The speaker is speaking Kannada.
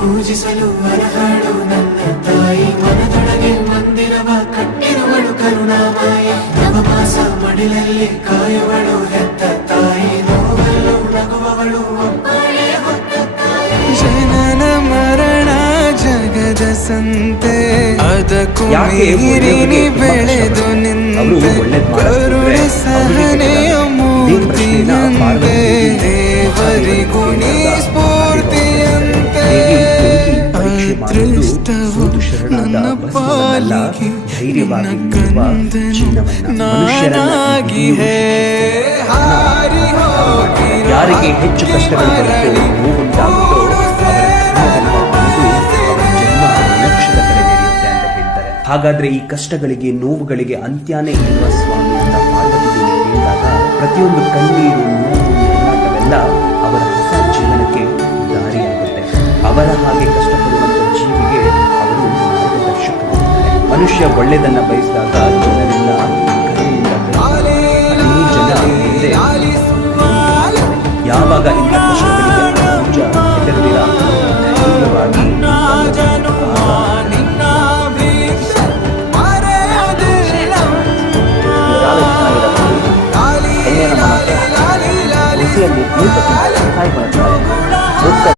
ಪೂಜಿಸಲು ಅರ್ಹಳು ನನ್ನ ತಾಯಿ. ಮನದೊಳಗೆ ಮಂದಿರವ ಕಟ್ಟಿರುವಳು ಕರುಣಾಮಾಯಿ. ನವಮಾಸ ಮಡಿಲಲ್ಲಿ ಕಾಯುವಳು ಹೆತ್ತ ತಾಯಿ. ನೋವಲ್ಲೂ ನಗುವವಳು ಒಬ್ಬಳೇ ಹೊತ್ತ ತಾಯಿ. ಜನನ ಮರಣ ಜಗದ ಸಂತೆ, ಅದಕ್ಕೂ ಮೀರಿ ಬೆಳೆದು ನಿಂತೆ ಕರುಣೆ ಸಹನೆಯ ಮೂರ್ತಿಯಂತೆ, ದೇವರಿಗೂ ನೀ ಸ್ಫೂರ್ತಿಯಂತೆ. ಅದೃಷ್ಟವು ನನ್ನ ಪಾಲಿಗೆ ಕಂದನು ನಾನಾಗಿ ಹೇ ಹಾರಿ ಹೋಗಿರೋ ಯಾರಿಗೆ ಹೆಚ್ಚು ಕಷ್ಟಗಳು ಬರುತ್ತೋ, ನೋವುಂಟಾಗುತ್ತೋ ಹಾಗಾದ್ರೆ ಈ ಕಷ್ಟಗಳಿಗೆ ನೋವುಗಳಿಗೆ ಅಂತ್ಯನೇ ಇರುವ ಸ್ವಾಮಿ ಅಂತ ಪಾರ್ವತಿ ದೇವಿ ಹೇಳಿದಾಗ ಪ್ರತಿಯೊಂದು ಕಣ್ಣೀರು ನೋವು ಹೋರಾಟವೆಲ್ಲ ಅವರ ಹೊಸ ಜೀವನಕ್ಕೆ ದಾರಿಯಾಗುತ್ತೆ. ಅವರ ಹಾಗೆ ಕಷ್ಟಪಡುವಂತ ಜೀವಿಗೆ ಅವರು ಮಾರ್ಗದರ್ಶಕರಾಗುತ್ತಾರೆ. ಮನುಷ್ಯ ಒಳ್ಳೆಯದನ್ನ ಬಯಸಿದಾಗ ಜನರೆಲ್ಲ ಜನರ ಮುಂದೆ ಯಾವಾಗ ಇಂಥ ಕಷ್ಟಗಳಿಗೆ ಹೆದರದಿರ ಧೈರ್ಯವಾಗಿ ನೀರು